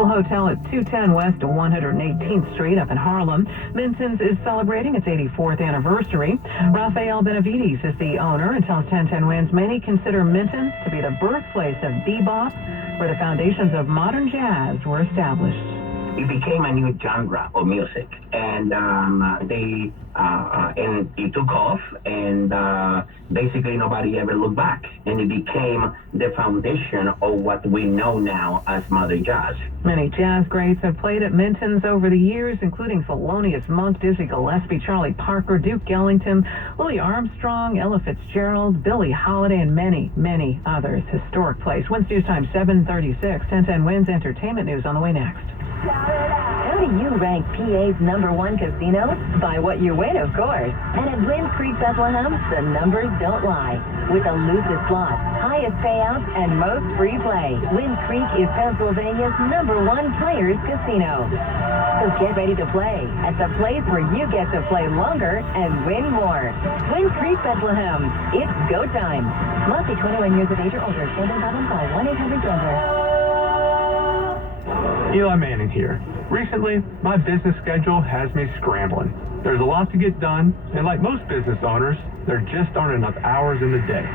Cecil Hotel at 210 West 118th Street up in Harlem. Minton's is celebrating its 84th anniversary. Rafael Benavides is the owner and tells 1010 Wins many consider Minton's to be the birthplace of bebop, where the foundations of modern jazz were established. It became a new genre of music, and it took off, and basically nobody ever looked back, and it became the foundation of what we know now as modern jazz. Many jazz greats have played at Minton's over the years, including Thelonious Monk, Dizzy Gillespie, Charlie Parker, Duke Ellington, Louis Armstrong, Ella Fitzgerald, Billie Holiday, and many, many others. Historic place. Wins News Time 7:36. 1010 Wins Entertainment News on the way next. How do you rank PA's #1 casino? By what you win, of course. And at Wind Creek Bethlehem, the numbers don't lie. With the loosest slots, highest payouts, and most free play, Wind Creek is Pennsylvania's #1 players casino. So get ready to play at the place where you get to play longer and win more. Wind Creek Bethlehem. It's go time. Must be 21 years of age or older. Standing problem, call 1-800-GAMBLER. Eli Manning here. Recently, my business schedule has me scrambling. There's a lot to get done, and like most business owners, there just aren't enough hours in the day.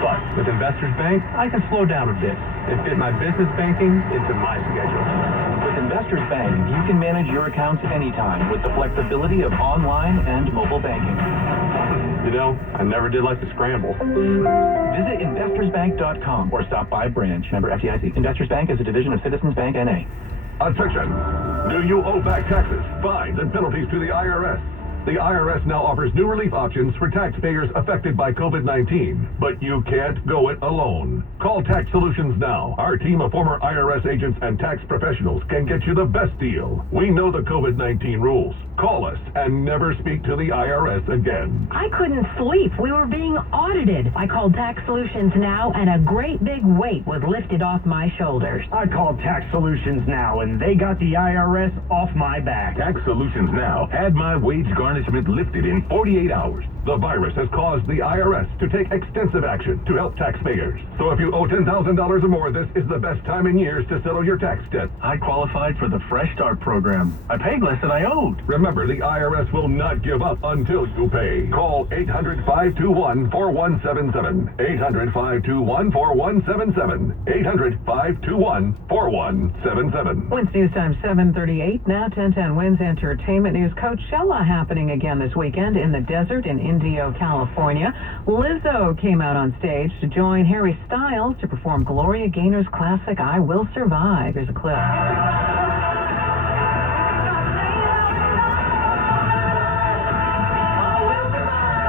But with Investors Bank, I can slow down a bit and fit my business banking into my schedule. With Investors Bank, you can manage your accounts anytime with the flexibility of online and mobile banking. You know, I never did like to scramble. Visit investorsbank.com or stop by a branch. Member FDIC. Investors Bank is a division of Citizens Bank N.A. Attention! Do you owe back taxes, fines, and penalties to the IRS? The IRS now offers new relief options for taxpayers affected by COVID-19, but you can't go it alone. Call Tax Solutions now. Our team of former IRS agents and tax professionals can get you the best deal. We know the COVID-19 rules. Call us and never speak to the IRS again. I couldn't sleep. We were being audited. I called Tax Solutions Now, and a great big weight was lifted off my shoulders. I called Tax Solutions Now, and they got the IRS off my back. Tax Solutions Now had my wage garnishment lifted in 48 hours. The virus has caused the IRS to take extensive action to help taxpayers. So if you owe $10,000 or more, this is the best time in years to settle your tax debt. I qualified for the Fresh Start program. I paid less than I owed. Remember, the IRS will not give up until you pay. Call 800-521-4177. 800-521-4177. 800-521-4177. Wins News Time 7:38. Now 1010 Wins Entertainment News. Coachella happening again this weekend in the desert in Indio, California. Lizzo came out on stage to join Harry Styles to perform Gloria Gaynor's classic I Will Survive. Here's a clip.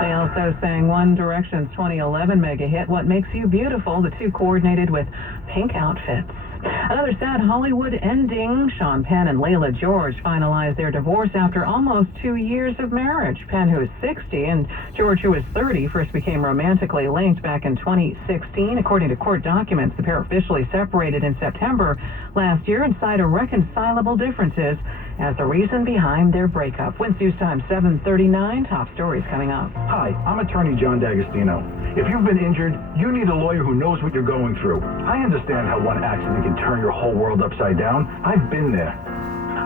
They also sang One Direction's 2011 mega hit, What Makes You Beautiful. The two coordinated with pink outfits. Another sad Hollywood ending. Sean Penn and Layla George finalized their divorce after almost 2 years of marriage. Penn, who is 60, and George, who is 30, first became romantically linked back in 2016. According to court documents, the pair officially separated in September last year and cited irreconcilable differences as the reason behind their breakup. Wins News Time 7:39. Top stories coming up. Hi, I'm attorney John D'Agostino. If you've been injured, you need a lawyer who knows what you're going through. I understand how one accident can turn your whole world upside down. I've been there.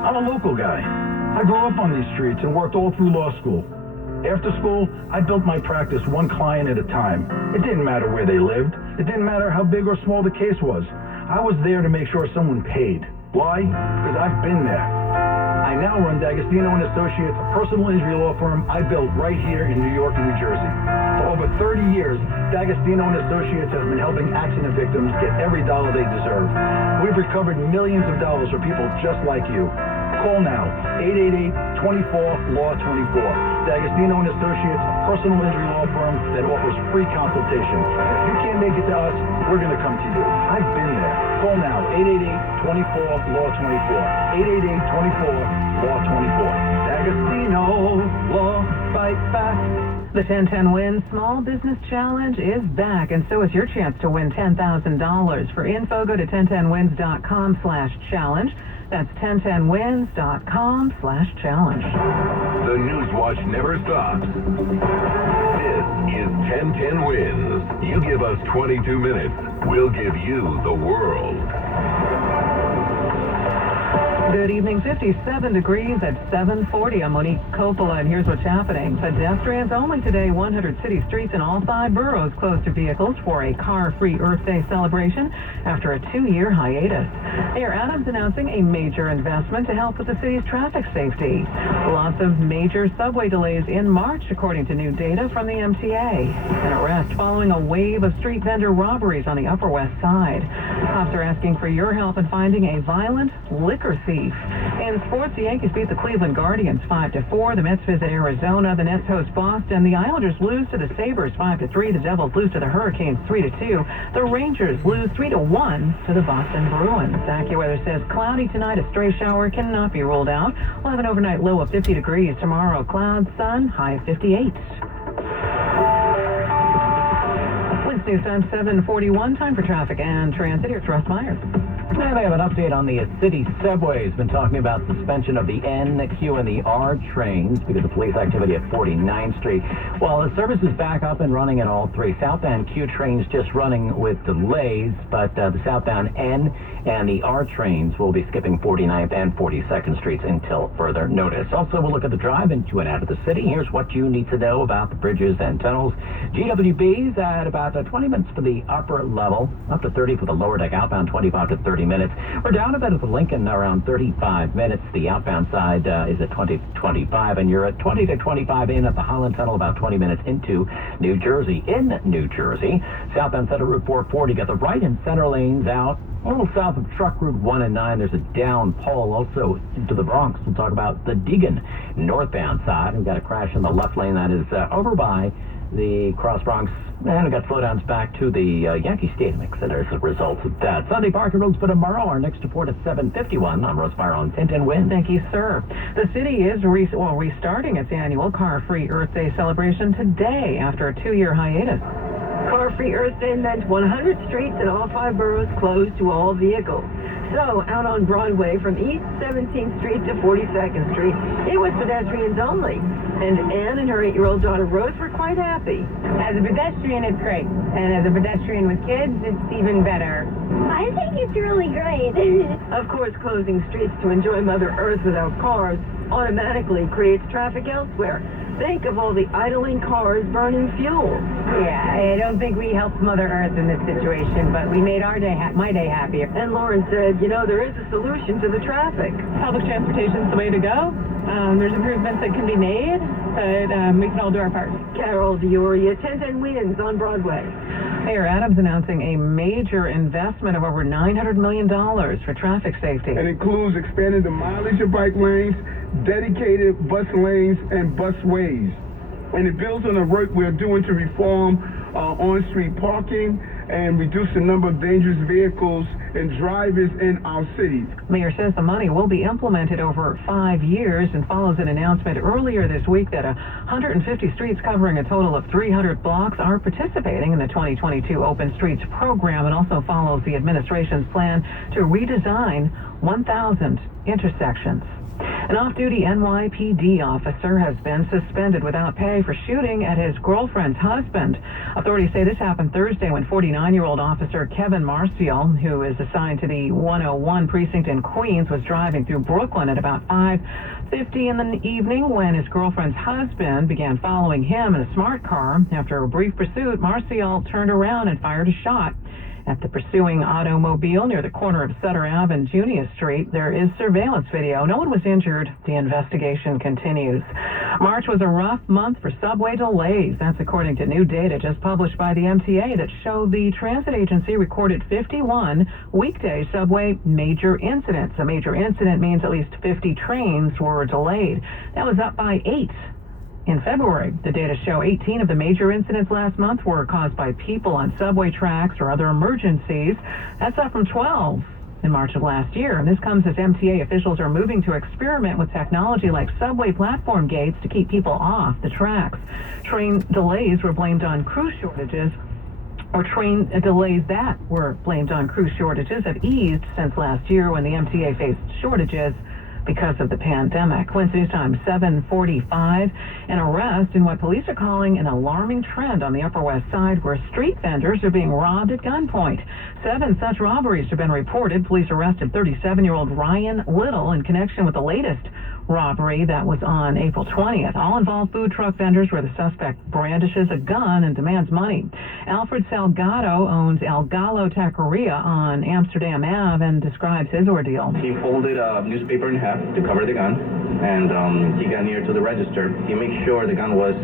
I'm a local guy. I grew up on these streets and worked all through law school. After school, I built my practice one client at a time. It didn't matter where they lived. It didn't matter how big or small the case was. I was there to make sure someone paid. Why? Because I've been there. I now run D'Agostino & Associates, a personal injury law firm I built right here in New York and New Jersey. For over 30 years, D'Agostino & Associates has been helping accident victims get every dollar they deserve. We've recovered millions of dollars for people just like you. Call now, 888-24-LAW-24. D'Agostino & Associates, a personal injury law firm that offers free consultation. If you can't make it to us, we're going to come to you. I've been there. Call now, 888-24-LAW-24. 888-24-LAW-24. D'Agostino Law Fight Back. The 1010 Wins Small Business Challenge is back, and so is your chance to win $10,000. For info, go to 1010wins.com/challenge. That's 1010wins.com/challenge. The Newswatch never stops. This is 1010 Wins. You give us 22 minutes, we'll give you the world. Good evening, 57 degrees at 7:40. I'm Monique Coppola, and here's what's happening. Pedestrians only today. 100 city streets in all 5 boroughs closed to vehicles for a car-free Earth Day celebration after a 2-year hiatus. Mayor Adams announcing a major investment to help with the city's traffic safety. Lots of major subway delays in March, according to new data from the MTA. An arrest following a wave of street vendor robberies on the Upper West Side. Cops are asking for your help in finding a violent liquor thief. In sports, the Yankees beat the Cleveland Guardians 5-4. The Mets visit Arizona. The Nets host Boston. The Islanders lose to the Sabres 5-3. The Devils lose to the Hurricanes 3-2. The Rangers lose 3-1 to the Boston Bruins. AccuWeather says cloudy tonight. A stray shower cannot be ruled out. We'll have an overnight low of 50 degrees tomorrow. Clouds, sun, high of 58. Winds News Time 7:41. Time for traffic and transit. Here's Russ Myers. And I have an update on the city subways. Been talking about suspension of the N, the Q, and the R trains because of police activity at 49th Street. Well, the service is back up and running at all 3. Southbound Q trains just running with delays, but the southbound N and the R trains will be skipping 49th and 42nd Streets until further notice. Also, we'll look at the drive into and out of the city. Here's what you need to know about the bridges and tunnels. GWB's at about 20 minutes for the upper level, up to 30 for the lower deck, outbound 25 to 30 minutes. We're down a bit at the Lincoln, around 35 minutes. The outbound side is at 20 to 25, and you're at 20 to 25 in at the Holland Tunnel, about 20 minutes into New Jersey. In New Jersey, southbound Center Route 440, got the right and center lanes out. A little south of Truck Route 1 and 9, there's a down pole. Also into the Bronx, we'll talk about the Deegan northbound side. We've got a crash in the left lane that is over by the Cross Bronx, and we got slowdowns back to the Yankee Stadium Exit as a result of that. Sunday Parker Roads for tomorrow. Our next report at 7:51. I'm Rose Fire on Tintin Wind. Thank you, sir. The city is restarting its annual Car-Free Earth Day celebration today after a 2-year hiatus. Car-Free Earth Day meant 100 streets in all 5 boroughs closed to all vehicles. So, out on Broadway from East 17th Street to 42nd Street, it was pedestrians only. And Anne and her 8-year-old daughter Rose were quite happy. As a pedestrian, it's great. And as a pedestrian with kids, it's even better. I think it's really great. Of course, closing streets to enjoy Mother Earth without cars automatically creates traffic elsewhere. Think of all the idling cars burning fuel. Yeah, I don't think we helped Mother Earth in this situation, but we made our day, my day happier. And Lauren said, there is a solution to the traffic. Public transportation's the way to go. There's improvements that can be made, but we can all do our part. Carol Dioria, Tintin Winds on Broadway. Mayor Adams announcing a major investment of over $900 million for traffic safety. It includes expanding the mileage of bike lanes, dedicated bus lanes, and busways. And it builds on the work we're doing to reform on-street parking and reduce the number of dangerous vehicles and drivers in our cities. Mayor says the money will be implemented over 5 years and follows an announcement earlier this week that 150 streets covering a total of 300 blocks are participating in the 2022 Open Streets program. It also follows the administration's plan to redesign 1,000 intersections. An off-duty NYPD officer has been suspended without pay for shooting at his girlfriend's husband. Authorities say this happened Thursday when 49-year-old officer Kevin Marcial, who is assigned to the 101 precinct in Queens, was driving through Brooklyn at about 5:50 in the evening when his girlfriend's husband began following him in a smart car. After a brief pursuit, Marcial turned around and fired a shot at the pursuing automobile near the corner of Sutter Ave and Junius Street. There is surveillance video. No one was injured. The investigation continues. March was a rough month for subway delays. That's according to new data just published by the MTA that show the transit agency recorded 51 weekday subway major incidents. A major incident means at least 50 trains were delayed. That was up by 8 in February. The data show 18 of the major incidents last month were caused by people on subway tracks or other emergencies. That's up from 12 in March of last year. And this comes as MTA officials are moving to experiment with technology like subway platform gates to keep people off the tracks. Train delays were blamed on crew shortages, or train delays that were blamed on crew shortages have eased since last year when the MTA faced shortages because of the pandemic. Wednesday time, 7:45, an arrest in what police are calling an alarming trend on the Upper West Side where street vendors are being robbed at gunpoint. 7 such robberies have been reported. Police arrested 37-year-old Ryan Little in connection with the latest robbery that was on April 20th. All involved food truck vendors where the suspect brandishes a gun and demands money. Alfred Salgado owns El Gallo Taqueria on Amsterdam Ave and describes his ordeal. He folded a newspaper in half to cover the gun, and he got near to the register. He made sure the gun was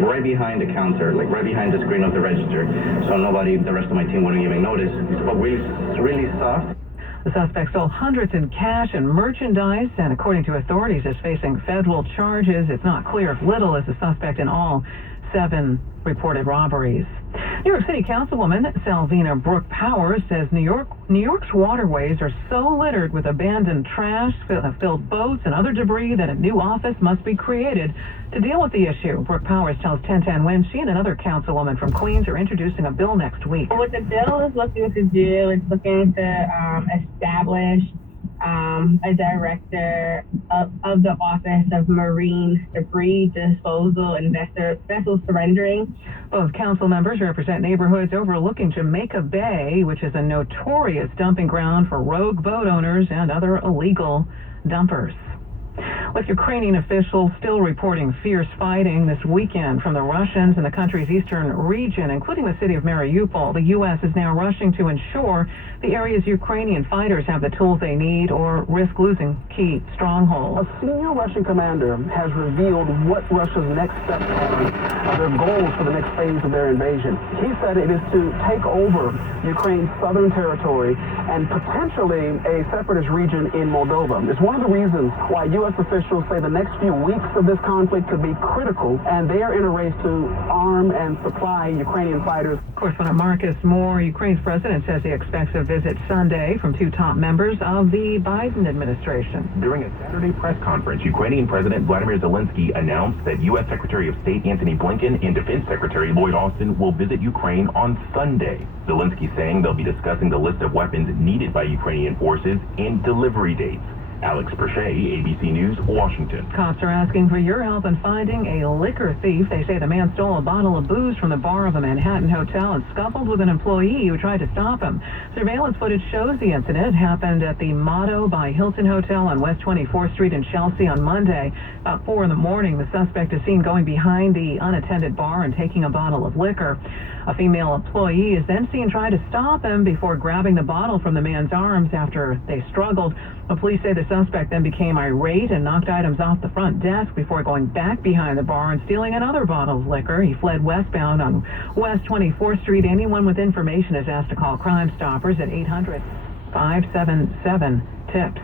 right behind the counter, like right behind the screen of the register, so nobody, the rest of my team, wouldn't even notice. He spoke really soft. The suspect stole hundreds in cash and merchandise, and according to authorities, is facing federal charges. It's not clear if Little is the suspect in all 7 reported robberies. New York City Councilwoman Salvina Brooke Powers says New York's waterways are so littered with abandoned trash, filled boats, and other debris that a new office must be created to deal with the issue. Brooke Powers tells 1010 Win she and another councilwoman from Queens are introducing a bill next week. What the bill is looking to do is looking to establish a director of the Office of Marine Debris Disposal and Vessel Surrendering. Both council members represent neighborhoods overlooking Jamaica Bay, which is a notorious dumping ground for rogue boat owners and other illegal dumpers. With Ukrainian officials still reporting fierce fighting this weekend from the Russians in the country's eastern region, including the city of Mariupol, the U.S. is now rushing to ensure the area's Ukrainian fighters have the tools they need or risk losing key strongholds. A senior Russian commander has revealed what Russia's next steps are, their goals for the next phase of their invasion. He said it is to take over Ukraine's southern territory and potentially a separatist region in Moldova. It's one of the reasons why U.S. officials say the next few weeks of this conflict could be critical, and they are in a race to arm and supply Ukrainian fighters. Correspondent Marcus Moore, Ukraine's president, says he expects a visit Sunday from 2 top members of the Biden administration. During a Saturday press conference, Ukrainian President Vladimir Zelensky announced that U.S. Secretary of State Antony Blinken and Defense Secretary Lloyd Austin will visit Ukraine on Sunday. Zelensky saying they'll be discussing the list of weapons needed by Ukrainian forces and delivery dates. Alex Perchet, ABC News, Washington. Cops are asking for your help in finding a liquor thief. They say the man stole a bottle of booze from the bar of a Manhattan hotel and scuffled with an employee who tried to stop him. Surveillance footage shows the incident happened at the Motto by Hilton Hotel on West 24th Street in Chelsea on Monday. About 4 in the morning, the suspect is seen going behind the unattended bar and taking a bottle of liquor. A female employee is then seen trying to stop him before grabbing the bottle from the man's arms after they struggled. The police say the suspect then became irate and knocked items off the front desk before going back behind the bar and stealing another bottle of liquor. He fled westbound on West 24th Street. Anyone with information is asked to call Crime Stoppers at 800-577-TIPS.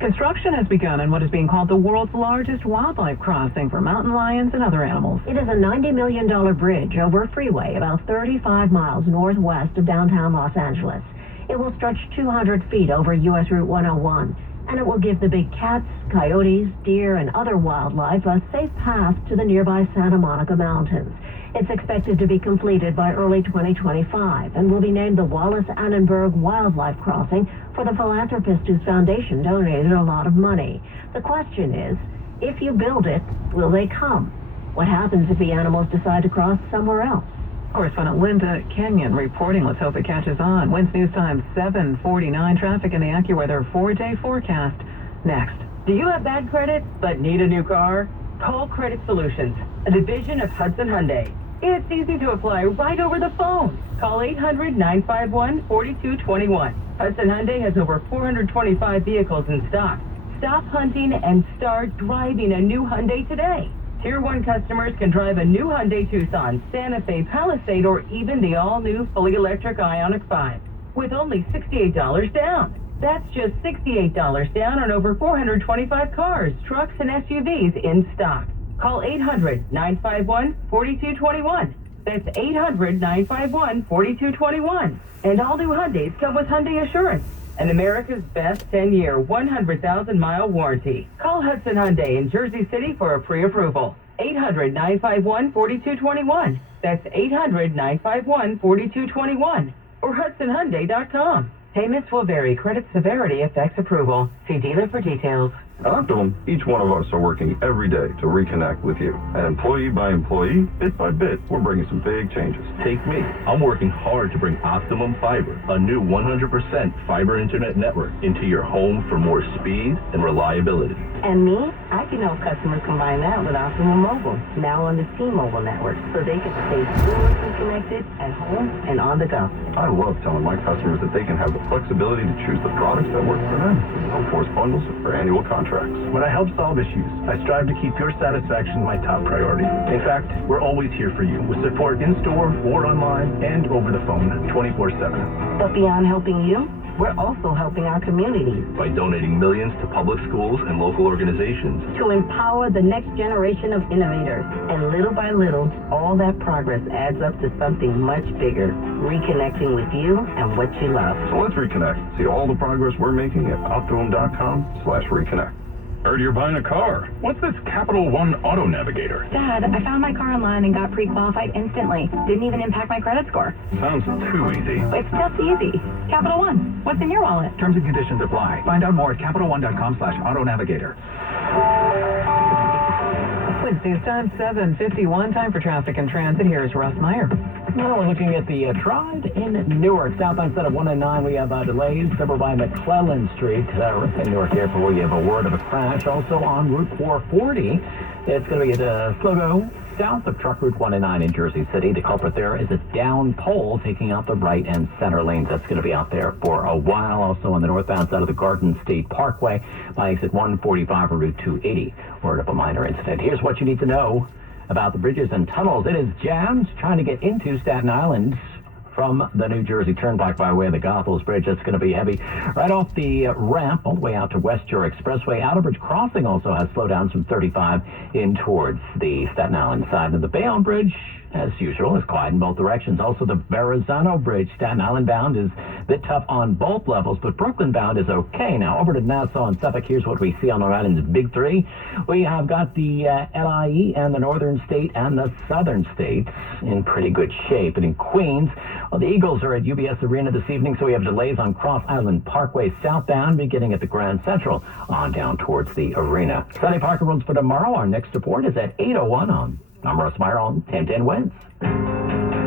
Construction has begun on what is being called the world's largest wildlife crossing for mountain lions and other animals. It is a $90 million bridge over a freeway about 35 miles northwest of downtown Los Angeles. It will stretch 200 feet over U.S. Route 101, and it will give the big cats, coyotes, deer, and other wildlife a safe path to the nearby Santa Monica Mountains. It's expected to be completed by early 2025 and will be named the Wallace Annenberg Wildlife Crossing for the philanthropist whose foundation donated a lot of money. The question is, if you build it, will they come? What happens if the animals decide to cross somewhere else? Correspondent Linda Kenyon reporting. Let's hope it catches on. Wednesday News Time 7:49. Traffic in the AccuWeather 4-day forecast next. Do you have bad credit but need a new car? Call Credit Solutions, a division of Hudson Hyundai. It's easy to apply right over the phone. Call 800-951-4221. Hudson Hyundai has over 425 vehicles in stock. Stop hunting and start driving a new Hyundai today. Tier 1 customers can drive a new Hyundai Tucson, Santa Fe, Palisade, or even the all-new fully electric Ioniq 5 with only $68 down. That's just $68 down on over 425 cars, trucks, and SUVs in stock. Call 800-951-4221. That's 800-951-4221. And all new Hyundais come with Hyundai Assurance, and America's best 10-year, 100,000-mile warranty. Call Hudson Hyundai in Jersey City for a pre-approval. 800-951-4221. That's 800-951-4221. Or HudsonHyundai.com. Payments will vary. Credit severity affects approval. See dealer for details. At Optimum, each one of us are working every day to reconnect with you. And employee by employee, bit by bit, we're bringing some big changes. Take me. I'm working hard to bring Optimum Fiber, a new 100% fiber internet network, into your home for more speed and reliability. And me, I can help customers combine that with Optimum Mobile, now on the T-Mobile network, so they can stay seamlessly connected at home and on the go. I love telling my customers that they can have the flexibility to choose the products that work for them. No forced bundles or annual contracts. When I help solve issues, I strive to keep your satisfaction my top priority. In fact, we're always here for you with support in-store or online and over the phone 24/7. But beyond helping you, we're also helping our communities By donating millions to public schools and local organizations. to empower the next generation of innovators. And little by little, all that progress adds up to something much bigger, reconnecting with you and what you love. So let's reconnect. See all the progress we're making at Optimum.com/reconnect. Heard you're buying a car. What's this Capital One Auto Navigator? Dad, I found my car online and got pre-qualified instantly. Didn't even impact my credit score. Sounds too easy. It's just easy. Capital One. What's in your wallet? Terms and conditions apply. Find out more at CapitalOne.com/Auto Navigator. Wednesday's time, 7:51. Time for traffic and transit. Here's Russ Meyer. Well, we're looking at the drive in Newark. Southbound set of 1 and 9, we have delays over by McClellan Street. In Newark Airport, we have a word of a crash. Also on Route 440, it's going to be a slow go south of Truck Route 1 and 9 in Jersey City. The culprit there is a down pole taking out the right and center lanes. That's going to be out there for a while. Also on the northbound side of the Garden State Parkway by exit 145 or Route 280. Word of a minor incident. Here's what you need to know about the bridges and tunnels. It is jammed trying to get into Staten Island from the New Jersey Turnpike by way of the Goethals Bridge. It's going to be heavy right off the ramp all the way out to West Shore Expressway. Outerbridge Crossing also has slowdowns from 35 in towards the Staten Island side. And the Bayonne Bridge, as usual, is quiet in both directions. Also, the Verrazano Bridge, Staten Island bound, is a bit tough on both levels, but Brooklyn bound is okay. Now, over to Nassau and Suffolk, here's what we see on Long Island's Big Three. We have got the LIE and the Northern State and the Southern States in pretty good shape. And in Queens, well, the Eagles are at UBS Arena this evening, so we have delays on Cross Island Parkway southbound, beginning at the Grand Central, on down towards the arena. Sunny Parker roads for tomorrow. Our next report is at 8:01 on. I'm Russ Meyer on 1010 Wins.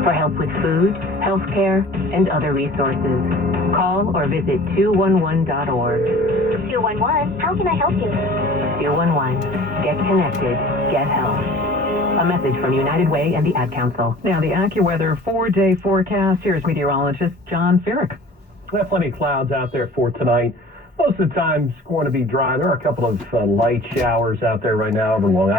For help with food, healthcare, and other resources, call or visit 211.org. 211, how can I help you? 211, get connected, get help. A message from United Way and the Ad Council. Now, the AccuWeather 4-day forecast. Here's meteorologist John Ferrick. We have plenty of clouds out there for tonight. Most of the time, it's going to be dry. There are a couple of light showers out there right now over Long Island.